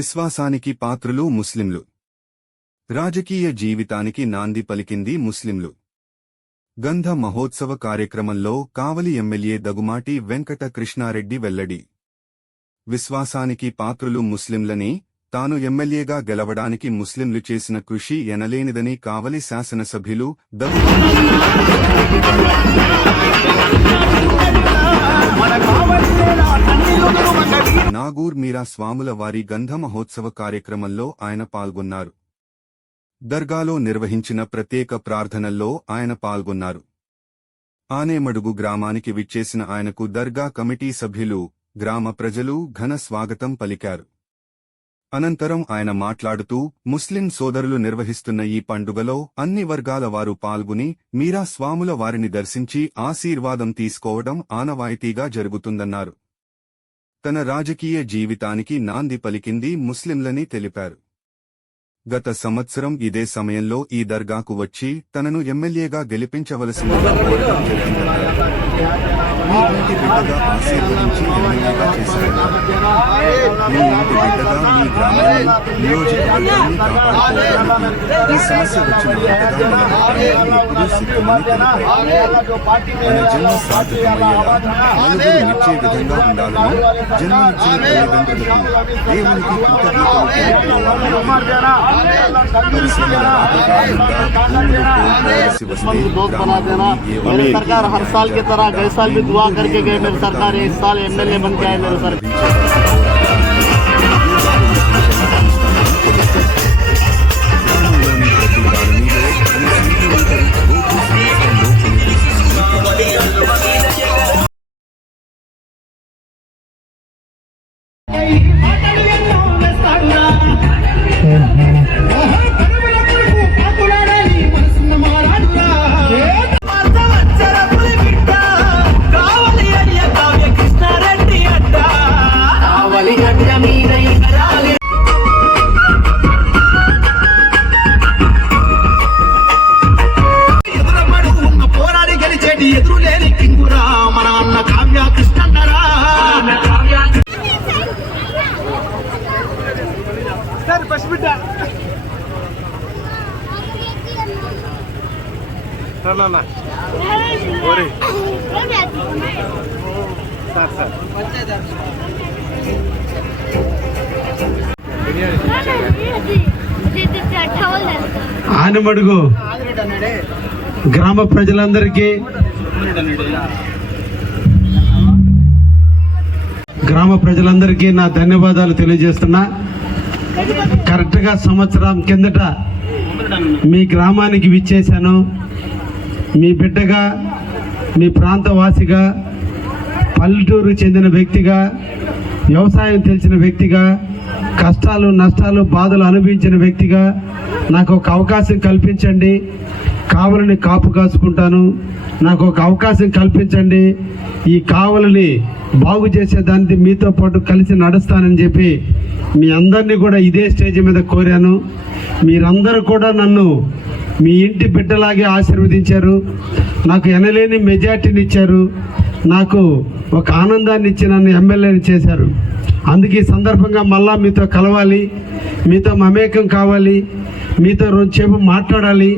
విశ్వాసానికి పాత్రులు ముస్లింలు. రాజకీయ జీవితానికి నాంది పలికింది ముస్లింలు. గంధ మహోత్సవ కార్యక్రమంలో కావలి ఎమ్మెల్యే దగుమాటి వెంకట కృష్ణారెడ్డి వెల్లడి. విశ్వాసానికి పాత్రులు ముస్లింలని, తాను ఎమ్మెల్యేగా గెలవడానికి ముస్లింలు చేసిన కృషి ఎనలేనిదని కావలి శాసనసభ్యులు నాగూర్ మీరా స్వాముల వారి గంధ మహోత్సవ కార్యక్రమంలో ఆయన పాల్గొన్నారు. దర్గాలో నిర్వహించిన ప్రత్యేక ప్రార్థనల్లో ఆయన పాల్గొన్నారు. ఆనేమడుగు గ్రామానికి విచ్చేసిన ఆయనకు దర్గా కమిటీ సభ్యులు, గ్రామ ప్రజలు ఘన స్వాగతం పలికారు. అనంతరం ఆయన మాట్లాడుతూ, ముస్లిం సోదరులు నిర్వహిస్తున్న ఈ పండుగలో అన్ని వర్గాల వారు పాల్గొని మీరా స్వాముల వారిని దర్శించి ఆశీర్వాదం తీసుకోవడం ఆనవాయితీగా జరుగుతుందన్నారు. తన రాజకీయ జీవితానికి నాంది పలికింది ముస్లింలని తెలిపారు. గత సంవత్సరం ఇదే సమయంలో ఈ దర్గాకు వచ్చి తనను ఎమ్మెల్యేగా గెలిపించవలసిందిగా కోరడం జరిగిందన్నారు. మీ ఇంటి బిడ్డగా ఆశీర్వదించి ఎమ్మెల్యేగా చేశారన్నారు. మీ ఇంటి బిడ్డగా మీ గ్రామాన్ని, నియోజకవర్గాన్ని కాపాడుకోవడానికి ఈ సమస్య వచ్చిన అంతగా నిలబడడానికి ఎప్పుడూ సిద్ధమని తెలిపారు. తన జన్మ సార్థకమయ్యేలా నలుగురు మెచ్చే విధంగా ఉండాలని, జన్మనిచ్చిన తల్లిదండ్రులకు దేవునికి కృతజ్ఞతలు తెలుపుకోవాలని, मेरी सरकार हर साल की तरह गए साल भी दुआ करके गए, मेरी सरकार इस साल एमएलए बन के आए मेरे सरकार। ఆనమడుగు గ్రామ ప్రజలందరికీ నా ధన్యవాదాలు తెలియజేస్తున్నా. కరెక్ట్గా సంవత్సరం కిందట మీ గ్రామానికి విచ్చేశాను. మీ బిడ్డగా, మీ ప్రాంతవాసిగా, పల్లెటూరు చెందిన వ్యక్తిగా, వ్యవసాయం తెలిసిన వ్యక్తిగా, కష్టాలు నష్టాలు బాధలు అనుభవించిన వ్యక్తిగా నాకు ఒక అవకాశం కల్పించండి. కావలిని కాపు కాసుకుంటాను. నాకు ఒక అవకాశం కల్పించండి. ఈ కావలిని బాగు చేసేదానికి మీతో పాటు కలిసి నడుస్తానని చెప్పి మీ అందరినీ కూడా ఇదే స్టేజ్ మీద కోరాను. మీరందరూ కూడా నన్ను మీ ఇంటి బిడ్డలాగే ఆశీర్వదించారు. నాకు ఎనలేని మెజార్టీని ఇచ్చారు. నాకు ఒక ఆనందాన్ని ఇచ్చి నన్ను ఎమ్మెల్యేని చేశారు. అందుకే ఈ సందర్భంగా మళ్ళా మీతో కలవాలి, మీతో మమేకం కావాలి, మీతో రోజుసేపు మాట్లాడాలి.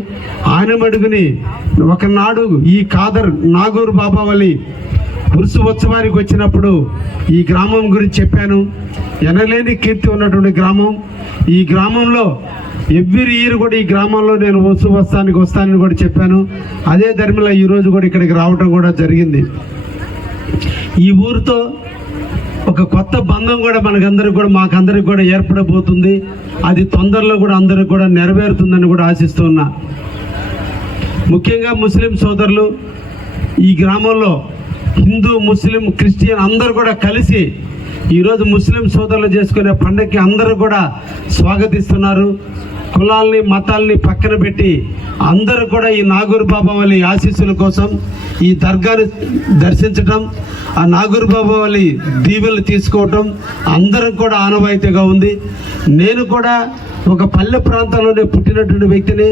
ఆనమడుగుని ఒకనాడు ఈ కాదర్ నాగూర్ బాబావలి పురుషు ఉత్సవానికి వచ్చినప్పుడు ఈ గ్రామం గురించి చెప్పాను. ఎనలేని కీర్తి ఉన్నటువంటి గ్రామం. ఈ గ్రామంలో ఎవ్రీ ఇయర్ కూడా ఈ గ్రామంలో నేను వస్తానని కూడా చెప్పాను. అదే ధర్మంలో ఈరోజు కూడా ఇక్కడికి రావడం కూడా జరిగింది. ఈ ఊరితో ఒక కొత్త బంధం కూడా మాకందరికి కూడా ఏర్పడబోతుంది. అది తొందరలో కూడా అందరికి కూడా నెరవేరుతుందని కూడా ఆశిస్తున్నా. ముఖ్యంగా ముస్లిం సోదరులు ఈ గ్రామంలో హిందూ, ముస్లిం, క్రిస్టియన్ అందరూ కూడా కలిసి ఈరోజు ముస్లిం సోదరులు చేసుకునే పండుగకి అందరూ కూడా స్వాగతిస్తున్నారు. కులాల్ని మతాల్ని పక్కన పెట్టి అందరూ కూడా ఈ నాగూర్ బాబావలి ఆశీస్సుల కోసం ఈ దర్గాను దర్శించటం, ఆ నాగూర్ బాబావలి దీవెనలు తీసుకోవటం అందరం కూడా ఆనవాయితీగా ఉంది. నేను కూడా ఒక పల్లె ప్రాంతంలోనే పుట్టినటువంటి వ్యక్తిని.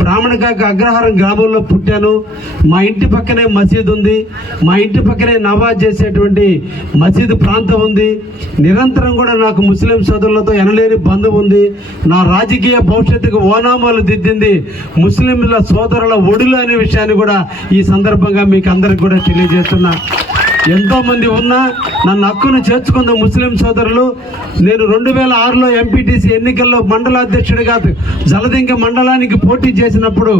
బ్రాహ్మణకాక అగ్రహారం గ్రామంలో పుట్టాను. మా ఇంటి పక్కనే మసీదు ఉంది. మా ఇంటి పక్కనే నమాజ్ చేసేటువంటి మసీదు ప్రాంతం ఉంది. నిరంతరం కూడా నాకు ముస్లిం సోదరులతో ఎనలేని బంధం ఉంది. నా రాజకీయ భవిష్యత్తుకు ఓనామాలు దిద్దింది ముస్లింల సోదరుల ఒడులు అనే విషయాన్ని కూడా ఈ సందర్భంగా మీకు అందరికి కూడా తెలియజేస్తున్నా. ఎంతోమంది ఉన్నా నన్ను హక్కును చేర్చుకున్న ముస్లిం సోదరులు. నేను 2006లో ఎంపీటీసీ ఎన్నికల్లో మండలాధ్యక్షుడిగా జలదింక మండలానికి పోటీ చేసినప్పుడు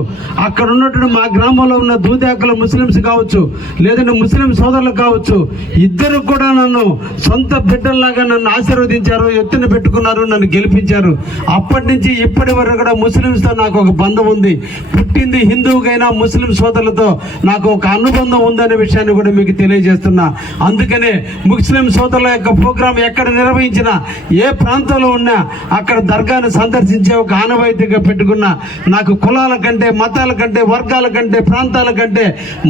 అక్కడ ఉన్నటువంటి మా గ్రామంలో ఉన్న దూదేకల ముస్లింస్ కావచ్చు, లేదంటే ముస్లిం సోదరులు కావచ్చు, ఇద్దరు కూడా నన్ను సొంత బిడ్డల్లాగా నన్ను ఆశీర్వదించారు, ఎత్తున పెట్టుకున్నారు, నన్ను గెలిపించారు. అప్పటి నుంచి ఇప్పటి వరకు కూడా ముస్లింస్తో నాకు ఒక బంధం ఉంది. పుట్టింది హిందువుకైనా ముస్లిం సోదరులతో నాకు ఒక అనుబంధం ఉందనే విషయాన్ని కూడా మీకు తెలియజేస్తున్నాను. అందుకనే ముస్లిం సోదరుల యొక్క ప్రోగ్రాం ఎక్కడ నిర్వహించినా, ఏ ప్రాంతంలో ఉన్నా అక్కడ దర్గాను సందర్శించే ఒక ఆనవాయితీగా పెట్టుకున్నా. నాకు కులాల కంటే, మతాల కంటే, వర్గాల కంటే, ప్రాంతాల కంటే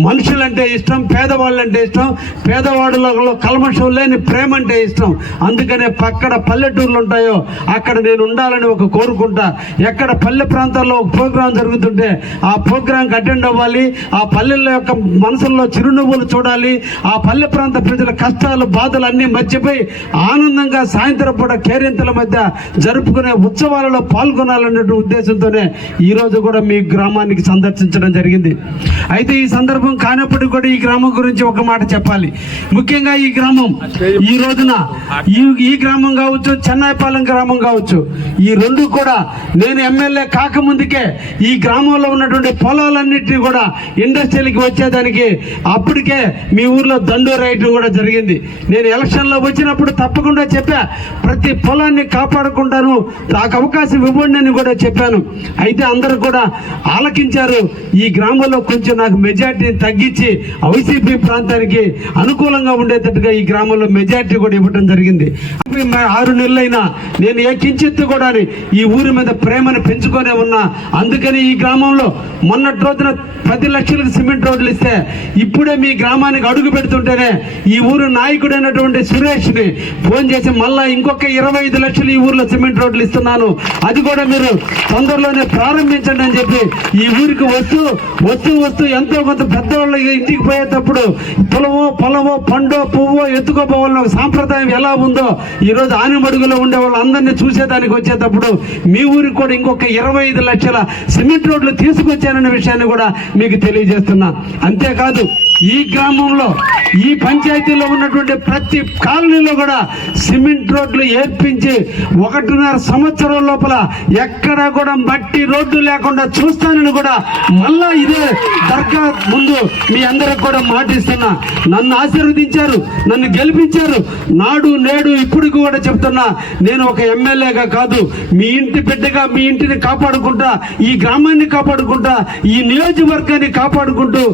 మనుషులంటే ఇష్టం, పేదవాళ్ళంటే ఇష్టం, పేదవాళ్ళలో కల్మషం లేని ప్రేమ అంటే ఇష్టం. అందుకనే పక్కడ పల్లెటూర్లు ఉంటాయో అక్కడ నేను ఉండాలని ఒక కోరుకుంటా. ఎక్కడ పల్లె ప్రాంతాల్లో ఒక ప్రోగ్రాం జరుగుతుంటే ఆ ప్రోగ్రాంకి అటెండ్ అవ్వాలి. ఆ పల్లెల యొక్క మనసుల్లో చిరునవ్వులు చూడాలి. ఆ పల్లె ప్రాంత ప్రజల కష్టాలు, బాధలు అన్నీ మర్చిపోయి ఆనందంగా సాయంత్రం పూట కేరింతల మధ్య జరుపుకునే ఉత్సవాలలో పాల్గొనాలనే ఉద్దేశంతోనే ఈరోజు కూడా మీ గ్రామానికి సందర్శించడం జరిగింది. అయితే ఈ సందర్భం కానప్పటికీ కూడా ఈ గ్రామం గురించి ఒక మాట చెప్పాలి. ముఖ్యంగా ఈ గ్రామం ఈ రోజున ఈ గ్రామం కావచ్చు, చెన్నాయిపాలెం గ్రామం కావచ్చు, ఈ రెండు కూడా నేను ఎమ్మెల్యే కాకముందుకే ఈ గ్రామంలో ఉన్నటువంటి పొలాలన్నింటినీ కూడా ఇండస్ట్రీలకి వచ్చేదానికి అప్పటికే మీ ఊర్లో దండు రైట్ కూడా జరిగింది. నేను ఎలక్షన్లో వచ్చినప్పుడు తప్పకుండా చెప్పా, ప్రతి పొలాన్ని కాపాడుకుంటాను, నాకు అవకాశం ఇవ్వండి అని కూడా చెప్పాను. అయితే అందరూ కూడా ఆలకించారు. ఈ గ్రామంలో కొంచెం నాకు మెజార్టీని తగ్గించి వైసీపీ ప్రాంతానికి అనుకూలంగా ఉండేటట్టుగా ఈ గ్రామంలో మెజార్టీ కూడా ఇవ్వడం జరిగింది. 6 నెలలైనా నేను ఏ కించిత్తు కూడా ఈ ఊరి మీద ప్రేమను పెంచుకొనే ఉన్నా. అందుకని ఈ గ్రామంలో మొన్నటి రోజున 10 లక్షలకు సిమెంట్ రోడ్లు ఇస్తే ఇప్పుడే మీ గ్రామానికి అడుగు పెడుతుంటేనే ఈ ఊరు నాయకుడైనటువంటి సురేష్ని ఫోన్ చేసి మళ్ళా ఇంకొక 25 లక్షలు ఈ ఊర్లో సిమెంట్ రోడ్లు ఇస్తున్నాను, అది కూడా మీరు తొందరలోనే ప్రారంభించండి అని చెప్పి ఈ ఊరికి వస్తూ ఎంతో కొంత పెద్దవాళ్ళు ఇంటికి పోయేటప్పుడు పొలమో పండో పువ్వో ఎత్తుకోపోవాలని ఒక సాంప్రదాయం ఎలా ఉందో ఈరోజు ఆనిమడుగులో ఉండే వాళ్ళు అందరినీ చూసేదానికి వచ్చేటప్పుడు మీ ఊరికి కూడా ఇంకొక 25 లక్షల సిమెంట్ రోడ్లు తీసుకొచ్చాననే విషయాన్ని కూడా మీకు తెలియజేస్తున్నా. అంతేకాదు ఈ గ్రామంలో, ఈ పంచాయతీలో ఉన్నటువంటి ప్రతి కాలనీలో కూడా సిమెంట్ రోడ్లు ఏర్పించి 1.5 సంవత్సరం లోపల ఎక్కడా కూడా మట్టి రోడ్డు లేకుండా చూస్తానని కూడా మళ్ళా ఇదే దర్గా ముందు మీ అందరికి కూడా మాటిస్తున్నా. నన్ను ఆశీర్వదించారు, నన్ను గెలిపించారు. నాడు నేడు ఇప్పుడు కూడా చెప్తున్నా, నేను ఒక ఎమ్మెల్యేగా కాదు, మీ ఇంటి బిడ్డగా మీ ఇంటిని కాపాడుకుంటా, ఈ గ్రామాన్ని కాపాడుకుంటా, ఈ నియోజకవర్గాన్ని కాపాడుకుంటూ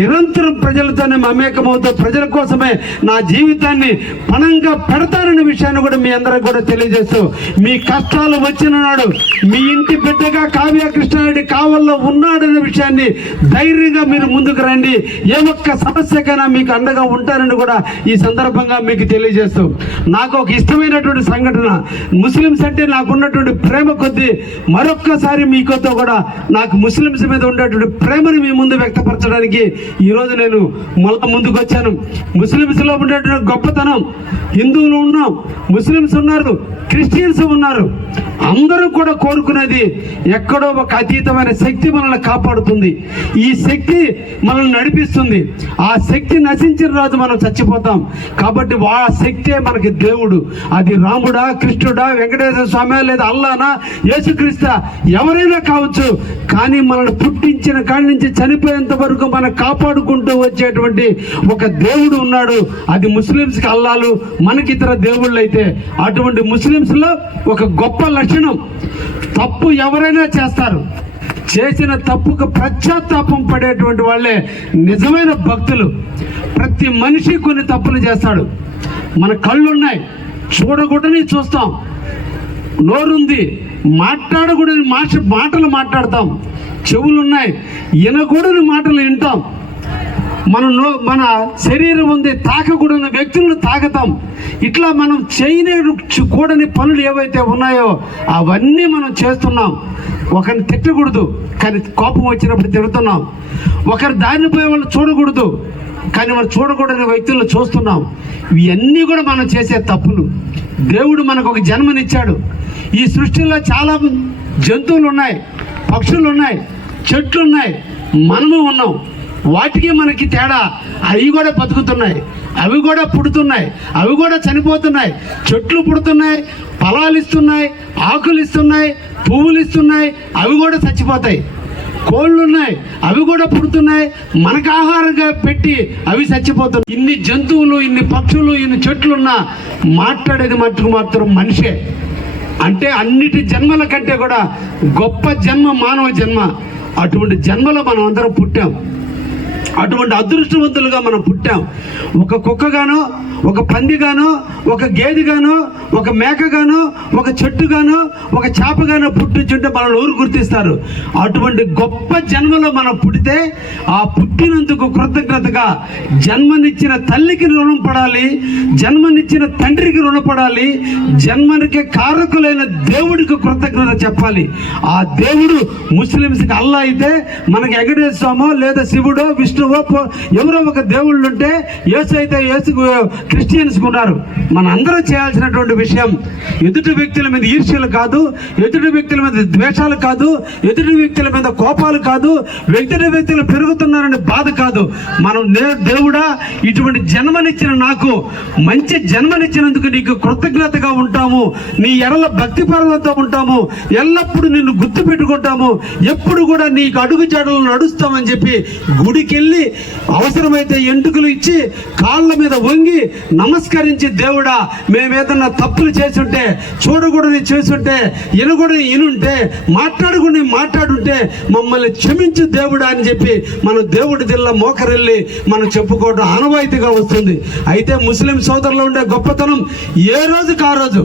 నిరంతరం ప్రజలతోనే మమేకమవుతూ ప్రజల కోసమే నా జీవితాన్ని పణంగా పెడతాననే విషయాన్ని కూడా మీ అందరికి కూడా తెలియజేస్తూ, మీ కష్టాలు వచ్చిన నాడు మీ ఇంటి బిడ్డగా కావ్య కృష్ణారెడ్డి కావల్లో ఉన్నాడనే విషయాన్ని ధైర్యంగా మీరు ముందుకు రండి. ఏ ఒక్క సమస్యకైనా మీకు అండగా ఉంటారని కూడా ఈ సందర్భంగా మీకు తెలియజేస్తూ, నాకు ఒక ఇష్టమైనటువంటి సంఘటన, ముస్లింస్ అంటే నాకున్నటువంటి ప్రేమ కొద్దీ మరొక్కసారి మీకోతో కూడా నాకు ముస్లింస్ మీద ఉండేటువంటి ప్రేమను మీ ముందు వ్యక్తపరచడానికి ఈరోజు నేను మళ్ళా ముందుకు వచ్చాను. ముస్లింస్లో ఉండేటువంటి గొప్పతనం, హిందువులు ఉన్నాం, ముస్లింస్ ఉన్నారు, క్రిస్టియన్స్ ఉన్నారు, అందరూ కూడా కోరుకునేది ఎక్కడో ఒక అతీతమైన శక్తి మనల్ని కాపాడుతుంది. ఈ శక్తి మనల్ని నడిపిస్తుంది. ఆ శక్తి నశించిన రోజు మనం చచ్చిపోతాం. కాబట్టి ఆ శక్తే మనకి దేవుడు. అది రాముడా, కృష్ణుడా, వెంకటేశ్వర స్వామి, లేదా అల్లానా, యేసుక్రీస్తా, ఎవరైనా కావచ్చు. కానీ మనల్ని పుట్టించిన కాడి నుంచి చనిపోయేంత వరకు మనం కాపాడుకుంటూ వచ్చేటువంటి ఒక దేవుడు ఉన్నాడు. అది ముస్లింస్కి అల్లాలు, మనకి ఇతర దేవుళ్ళు అయితే. అటువంటి ముస్లింస్లో ఒక గొప్ప లక్షణం, తప్పు ఎవరైనా చేస్తారు, చేసిన తప్పుకు పశ్చాత్తాపం పడేటువంటి వాళ్ళే నిజమైన భక్తులు. ప్రతి మనిషి కొన్ని తప్పులు చేస్తాడు. మన కళ్ళున్నాయి, చూడకూడని చూస్తాం, నోరుంది, మాట్లాడకూడని మాటలు మాట్లాడతాం, చెవులున్నాయి, వినకూడని మాటలు వింటాం. మన శరీరం ఉంది, తాకకూడని వ్యక్తులను తాకుతాం. ఇట్లా మనం కూడని పనులు ఏవైతే ఉన్నాయో అవన్నీ మనం చేస్తున్నాం. ఒకరిని తిట్టకూడదు, కానీ కోపం వచ్చినప్పుడు తిడుతున్నాం. ఒకరి దారిని పోయే వాళ్ళు చూడకూడదు, కానీ మనం చూడకూడని వ్యక్తులను చూస్తున్నాం. ఇవన్నీ కూడా మనం చేసే తప్పులు. దేవుడు మనకు ఒక జన్మనిచ్చాడు. ఈ సృష్టిలో చాలా జంతువులు ఉన్నాయి, పక్షులు ఉన్నాయి, చెట్లు ఉన్నాయి, మనము ఉన్నాం. వాటికి మనకి తేడా, అవి కూడా బతుకుతున్నాయి, అవి కూడా పుడుతున్నాయి, అవి కూడా చనిపోతున్నాయి. చెట్లు పుడుతున్నాయి, ఫలాలు ఇస్తున్నాయి, ఆకులు ఇస్తున్నాయి, పువ్వులు ఇస్తున్నాయి, అవి కూడా చచ్చిపోతాయి. కోళ్ళు ఉన్నాయి, అవి కూడా పుడుతున్నాయి, మనకు ఆహారంగా పెట్టి అవి చచ్చిపోతున్నాయి. ఇన్ని జంతువులు, ఇన్ని పక్షులు, ఇన్ని చెట్లున్నా మాట్లాడేది మట్టుకు మాత్రం మనిషే. అంటే అన్నిటి జన్మల కంటే కూడా గొప్ప జన్మ మానవ జన్మ. అటువంటి జన్మలో మనం అందరం పుట్టాం. అటువంటి అదృష్టవంతులుగా మనం పుట్టాం. ఒక కుక్కగానో, ఒక పందిగానో, ఒక గేదెగానో, ఒక మేకగానో, ఒక చెట్టుగానో, ఒక చేపగానో పుట్టించుంటే మనల్ని ఊరు గుర్తిస్తారు. అటువంటి గొప్ప జన్మలో మనం పుడితే ఆ పుట్టినందుకు కృతజ్ఞతగా జన్మనిచ్చిన తల్లికి రుణం పడాలి, జన్మనిచ్చిన తండ్రికి రుణపడాలి, జన్మనికి కారకులైన దేవుడికి కృతజ్ఞత చెప్పాలి. ఆ దేవుడు ముస్లిమ్స్కి అల్లా అయితే, మనకి వెంకటేశ్వరమో లేదా శివుడో విష్ణువో ఎవరో ఒక దేవుళ్ళు ఉంటే, యేసు అయితే యేసు క్రిస్టియన్స్ ఉన్నారు. మన అందరూ చేయాల్సినటువంటి విషయం ఎదుటి వ్యక్తుల మీద ఈర్ష్యలు కాదు, ఎదుటి వ్యక్తుల మీద ద్వేషాలు కాదు, ఎదుటి వ్యక్తుల మీద కోపాలు కాదు, ఎదుటి వ్యక్తులు పెరుగుతున్నారని బాధ కాదు. మనం దేవుడా ఇటువంటి జన్మనిచ్చిన నాకు, మంచి జన్మనిచ్చినందుకు నీకు కృతజ్ఞతగా ఉంటాము, నీ ఎడల భక్తి పరులతో ఉంటాము, ఎల్లప్పుడూ నిన్ను గుర్తు పెట్టుకుంటాము, ఎప్పుడు కూడా నీకు అడుగు జాడలు నడుస్తామని చెప్పి గుడికి వెళ్ళి అవసరమైతే ఎంటుకలు ఇచ్చి కాళ్ళ మీద వంగి నమస్కరించి, దేవుడా మేమేదన్నా తప్పులు చేసుంటే, చూడకూడని చేసుంటే, వినకూడని వినుంటే, మాట్లాడుంటే మమ్మల్ని క్షమించు దేవుడా అని చెప్పి మనం దేవుడి దిల్ల మోకరెళ్ళి మనం చెప్పుకోవడం ఆనవాయితీగా వస్తుంది. అయితే ముస్లిం సోదరులు ఉండే గొప్పతనం ఏ రోజుకి ఆ రోజు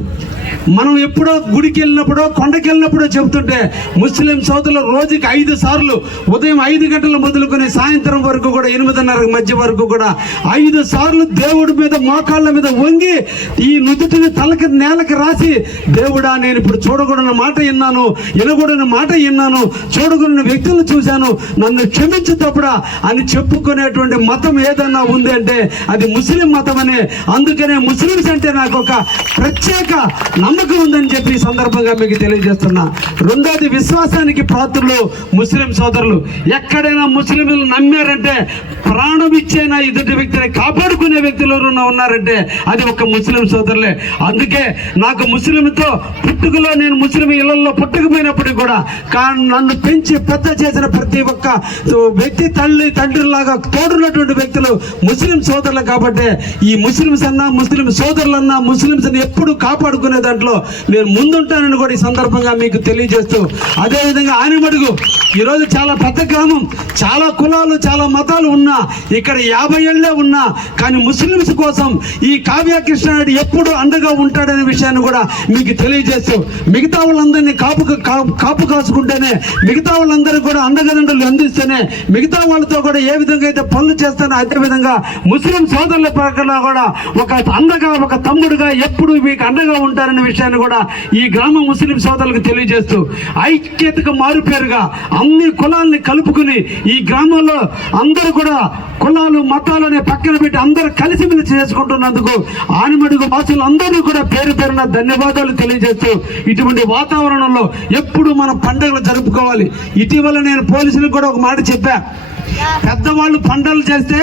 మనం ఎప్పుడో గుడికి వెళ్ళినప్పుడో కొండకి వెళ్ళినప్పుడో చెబుతుంటే, ముస్లిం సోదరులు రోజుకి 5 సార్లు, ఉదయం 5 గంటల మొదలుకొని సాయంత్రం వరకు కూడా 8:30 మధ్య వరకు కూడా 5 సార్లు దేవుడి మీద మోకాళ్ళ మీద వంగి ఈ నుదుటిని తలకి నేలకి రాసి, దేవుడా నేను ఇప్పుడు చూడకూడని మాట విన్నాను, వినకూడని మాట విన్నాను, చూడకూడని వ్యక్తులను చూశాను, నన్ను క్షమించు తప్పుడా అని చెప్పుకునేటువంటి మతం ఏదన్నా ఉంది అంటే అది ముస్లిం మతం అనే. అందుకనే ముస్లిమ్స్ అంటే నాకు ఒక ప్రత్యేక నమ్మకం ఉందని చెప్పి ఈ సందర్భంగా మీకు తెలియజేస్తున్నా. రెండోది, విశ్వాసానికి పాత్రులు ముస్లిం సోదరులు. ఎక్కడైనా ముస్లింలు నమ్మారంటే ప్రాణం ఇచ్చైనా ఎదుటి వ్యక్తిని కాపాడుకునే వ్యక్తులు ఉన్నారంటే అది ఒక ముస్లిం సోదరులే. అందుకే నాకు ముస్లింతో పుట్టుకలో, నేను ముస్లిం ఇళ్లలో పుట్టకపోయినప్పటికీ కూడా కానీ నన్ను పెంచి పెద్ద చేసిన ప్రతి ఒక్క వ్యక్తి తండ్రిలాగా తోడున్నటువంటి వ్యక్తులు ముస్లిం సోదరులు. కాబట్టి ఈ ముస్లిమ్స్ అన్నా, ముస్లిం సోదరులన్నా, ముస్లింస్ ఎప్పుడు కాపాడుకునే దాంట్లో నేను ముందుంటానని కూడా ఈ సందర్భంగా మీకు తెలియజేస్తూ, అదేవిధంగా ఆనిమడుగు ఈరోజు చాలా పెద్ద గ్రామం, చాలా కులాలు, చాలా మతాలు ఉన్నా, ఇక్కడ 50 ఏళ్లే ఉన్నా కానీ ముస్లింస్ కోసం ఈ కావ్య కృష్ణారెడ్డి ఎప్పుడు అండగా ఉంటాడనే విషయాన్ని కూడా మీకు తెలియజేస్తూ, మిగతా వాళ్ళందరినీ కాపు కాసుకుంటేనే, మిగతా వాళ్ళందరికీ కూడా అండగదండలు అందిస్తేనే, మిగతా వాళ్ళతో కూడా ఏ విధంగా అయితే పనులు చేస్తానో అదే విధంగా ముస్లిం సోదరుల పక్కన కూడా ఒక అండగా, ఒక తమ్ముడుగా ఎప్పుడు మీకు అండగా ఉంటారనే విషయాన్ని కూడా ఈ గ్రామ ముస్లిం సోదరులకు తెలియజేస్తూ, ఐక్యతకు మారుపేరుగా అన్ని కులాలని కలుపుకుని ఈ గ్రామంలో అందరూ కూడా కులాలు మతాలనే పక్కన పెట్టి అందరూ కలిసిమెలిసి చేసుకుంటున్నందుకు ఆనిమడుగు వాసులు అందరూ కూడా పేరు పేరున ధన్యవాదాలు తెలియజేస్తూ, ఇటువంటి వాతావరణంలో ఎప్పుడు మనం పండుగలు జరుపుకోవాలి. ఇటీవల నేను పోలీసులకు కూడా ఒక మాట చెప్పా, పెద్దవాళ్ళు పండుగలు చేస్తే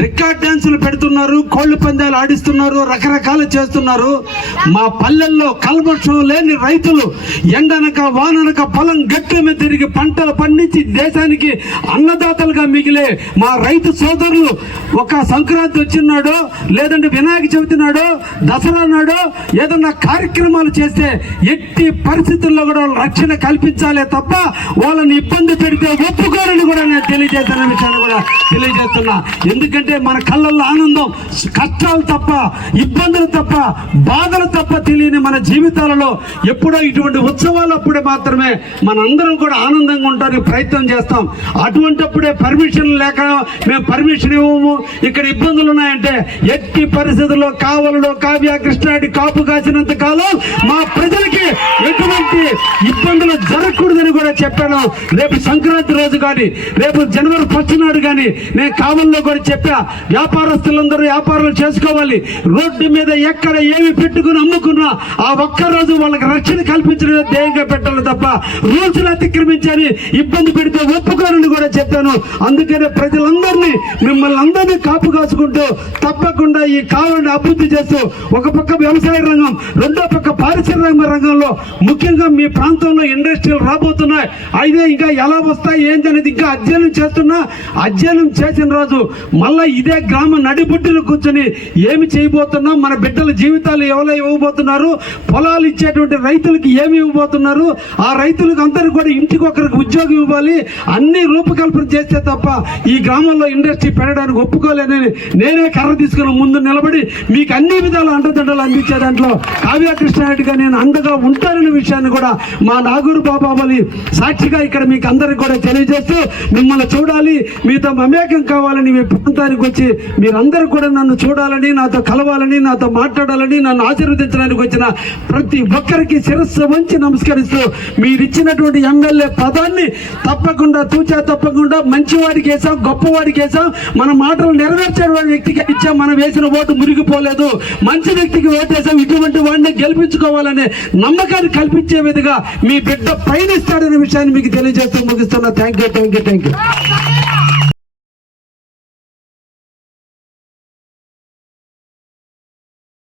రికార్డ్ డ్యాన్సులు పెడుతున్నారు, కోళ్ల పందాలు ఆడిస్తున్నారు, రకరకాలు చేస్తున్నారు. మా పల్లెల్లో కల్మషం లేని రైతులు ఎండనక వాననక పొలం గట్ల మీద తిరిగి పంటలు పండించి దేశానికి అన్నదాతలుగా మిగిలే మా రైతు సోదరులు ఒక సంక్రాంతి వచ్చినాడో, లేదంటే వినాయక చవితి నాడో, దసరా నాడో ఏదన్నా కార్యక్రమాలు చేస్తే ఎట్టి పరిస్థితుల్లో కూడా రక్షణ కల్పించాలే తప్ప వాళ్ళని ఇబ్బంది పెడితే ఒప్పుకోరని కూడా నేను తెలియజేస్తాను. చేస్తున్న విషయాన్ని కూడా తెలియజేస్తున్నా. ఎందుకంటే మన కళ్ళల్లో ఆనందం, కష్టాలు తప్ప, ఇబ్బందులు తప్ప, బాధలు తప్ప తెలియని మన జీవితాలలో ఎప్పుడో ఇటువంటి ఉత్సవాలు అప్పుడే మాత్రమే మనందరం కూడా ఆనందంగా ఉండడానికి ప్రయత్నం చేస్తాం. అటువంటిప్పుడే పర్మిషన్ లేక మేము పర్మిషన్ ఇవ్వము, ఇక్కడ ఇబ్బందులు ఉన్నాయంటే ఎట్టి పరిస్థితుల్లో కావలలో కావ్య కృష్ణారెడ్డి కాపు కాసినంత కాలం మా ప్రజలకి ఎటువంటి ఇబ్బందులు జరగకూడదని కూడా చెప్పాను. రేపు సంక్రాంతి రోజు కానీ, రేపు జనవరి 1 నాడు కానీ నేను కావల్లో కూడా చెప్పా, వ్యాపారస్తులందరూ వ్యాపారాలు చేసుకోవాలి. రోడ్డు మీద ఎక్కడ ఏమి పెట్టుకుని అమ్ముకున్నా ఆ ఒక్క రోజు వాళ్ళకి రక్షణ కల్పించడమే ధ్యేయంగా పెట్టాలి తప్ప రూల్స్ అతిక్రమించాలి ఇబ్బంది పెడితే ఒప్పుకోరని కూడా చెప్పాను. అందుకనే ప్రజలందరినీ, మిమ్మల్ని అందరినీ కాపు కాసుకుంటూ తప్పకుండా ఈ కావాలని అభివృద్ధి చేస్తూ ఒక పక్క వ్యవసాయ రంగం, రెండో పక్క పారిశ్రామిక రంగంలో ముఖ్యంగా మీ ప్రాంతంలో ఇండస్ట్రీలు రాబోతున్నాయి. అయితే ఇంకా ఎలా వస్తాయి ఏంటి అనేది ఇంకా అధ్యయనం చేస్తున్నా. అధ్యయనం చేసిన రోజు మళ్ళా ఇదే గ్రామ నడిబొడ్డులో కూర్చొని ఏమి చేయబోతున్నాం, మన బిడ్డల జీవితాలు ఎవరో ఇవ్వబోతున్నారు, పొలాలు ఇచ్చేటువంటి రైతులకు ఏమి ఇవ్వబోతున్నారు, ఆ రైతులకు అందరికీ కూడా ఇంటికి ఒకరికి ఉద్యోగం ఇవ్వాలి, అన్ని రూపకల్పన చేస్తే తప్ప ఈ గ్రామంలో ఇండస్ట్రీ పెట్టడానికి ఒప్పుకోలేనని నేనే కర్ర తీసుకుని ముందు నిలబడి మీకు అన్ని విధాల అండదండలు అందించే దాంట్లో కావ్య కృష్ణారెడ్డిగా నేను అండగా ఉంటాననే విషయాన్ని కూడా మా నాగూరు బాబాబలి సాక్షిగా ఇక్కడ మీకు అందరికి కూడా తెలియజేస్తూ మిమ్మల్ని చూడాలి, మీతో మమేకం కావాలని మీ ప్రాంతానికి వచ్చి మీరందరూ కూడా నన్ను చూడాలని, నాతో కలవాలని, నాతో మాట్లాడాలని, నన్ను ఆశీర్వదించడానికి వచ్చిన ప్రతి ఒక్కరికి శిరస్సు వంచి నమస్కరిస్తూ మీరిచ్చినటువంటి ఎమ్మెల్యే పదాన్ని తప్పకుండా తూచా తప్పకుండా మంచివాడికి వేసాం, గొప్పవాడికి వేసాం, మన మాటలు నెరవేర్చే వ్యక్తికి ఇచ్చాం. మనం వేసిన ఓటు మురిగిపోలేదు, మంచి వ్యక్తికి ఓటేసాం, ఇటువంటి వాడిని గెలిపించుకోవాలనే నమ్మకాన్ని కల్పించే విధంగా మీ బిడ్డ పయనిస్తాడనే విషయాన్ని మీకు తెలియజేస్తూ ముగిస్తున్నా. Thank you.